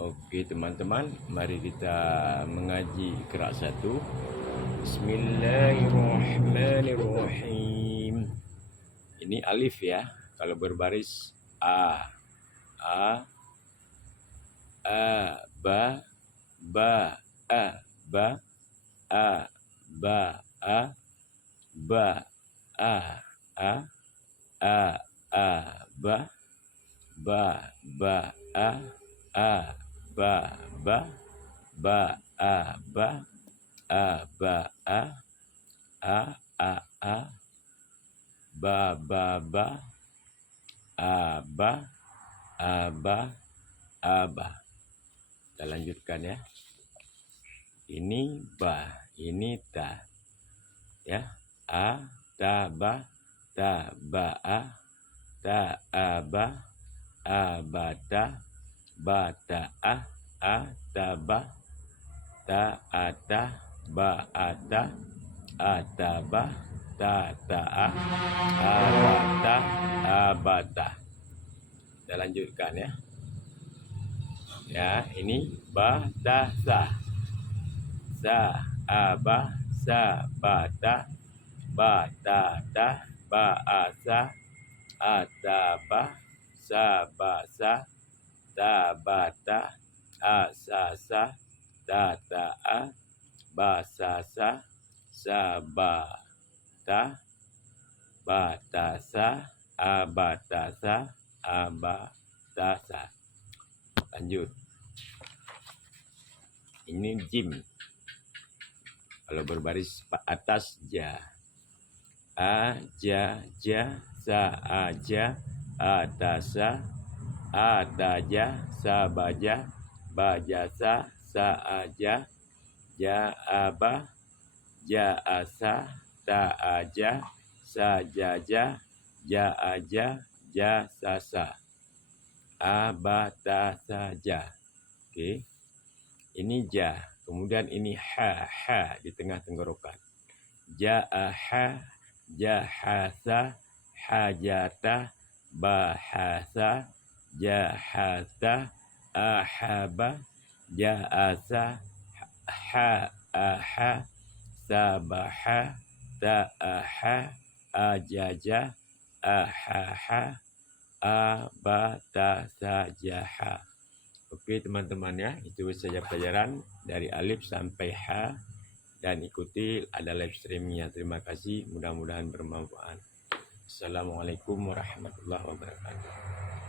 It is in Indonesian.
Oke teman-teman, mari kita mengaji qiraat 1. Bismillahirrahmanirrahim. Ini alif ya. Kalau berbaris a, ba, ba, ba, ba, ba, ba, aba. Kita lanjutkan ya. Ini ba, ini ta. Ya. Ta ba, ta aba, abata, bata ataba, ta ata, ba ata, ataba, ta abata, abata. Kita lanjutkan ya. Ya, ini ba ta sa aba, sa bata, ba ta ba asa, ataba, sa basa, ta bata, asasa, tata basasa, sabata, batasa, abatasa, abatasa. Lanjut. Ini jim. Kalau berbaris atas ja. Ja, sa aja, atasa, ataja, sabaja, bajasa, saaja, jaaba, jaasa, taaja, sajaja, jaaja, jasasa, abatasaja. Oke. Ini ja, kemudian ini ha di tengah tenggorokan. Jaaha, jahasa, hajata, bahasa, jahasa, ahaba, jahasa, aha, sabaha, taaha, ajaja, ahaha, abatasajaha. Oke teman-teman ya, itu saja pelajaran dari alif sampai h, dan ikuti ada live streamingnya. Terima kasih, mudah-mudahan bermanfaat. Assalamualaikum warahmatullahi wabarakatuh.